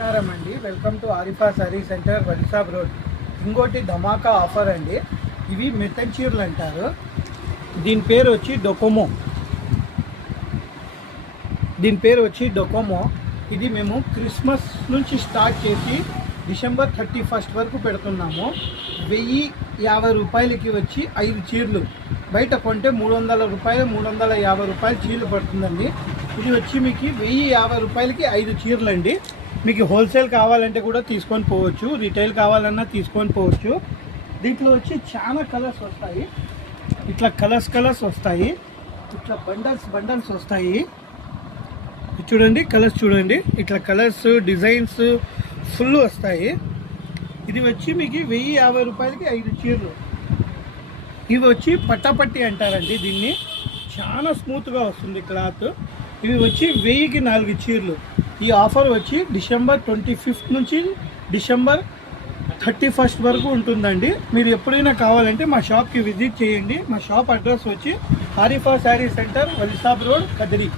నమస్కారం అండి. Welcome to Arifa sari centre, Valisab road. ఇంకోటి ధమాకా ఆఫర్ అండి. ఇవి మెత్తన్ చీరలు అంటారు. దీని పేరు వచ్చి డొకోమో. ఇది మేము క్రిస్మస్ నుంచి స్టార్ట్ చేసి డిసెంబర్ 31 వరకు పెడుతున్నాము. 1050 రూపాయలకి వచ్చి 5 చీరలు. బయట కొంటే 300 రూపాయలు 350 రూపాయలు చీరలు పడుతుందండి. ఇది వచ్చి మీకు 1050 రూపాయలకి 5 చీరలు అండి. మీకు హోల్సేల్ కావాలంటే కూడా తీసుకొని పోవచ్చు, రిటైల్ కావాలన్నా తీసుకొని పోవచ్చు. దీంట్లో వచ్చి చాలా కలర్స్ వస్తాయి. ఇట్లా కలర్స్ వస్తాయి. ఇట్లా బండల్స్ వస్తాయి. చూడండి, కలర్స్ చూడండి. ఇట్లా కలర్స్ డిజైన్స్ ఫుల్ వస్తాయి. ఇది వచ్చి మీకు 1050 రూపాయలకి 5 చీరలు. ఇవి వచ్చి పట్టాపట్టి అంటారండి. దీన్ని చాలా స్మూత్గా వస్తుంది క్లాత్. ఇవి వచ్చి 1000కి 4 చీరలు. ఈ ఆఫర్ వచ్చి డిసెంబర్ 25 నుంచి డిసెంబర్ 31 వరకు ఉంటుందండి. మీరు ఎప్పుడైనా కావాలంటే మా షాప్కి విజిట్ చేయండి. మా షాప్ అడ్రస్ వచ్చి ఆరిఫా శారీ సెంటర్, వలిసాబ్ రోడ్, కదిరి.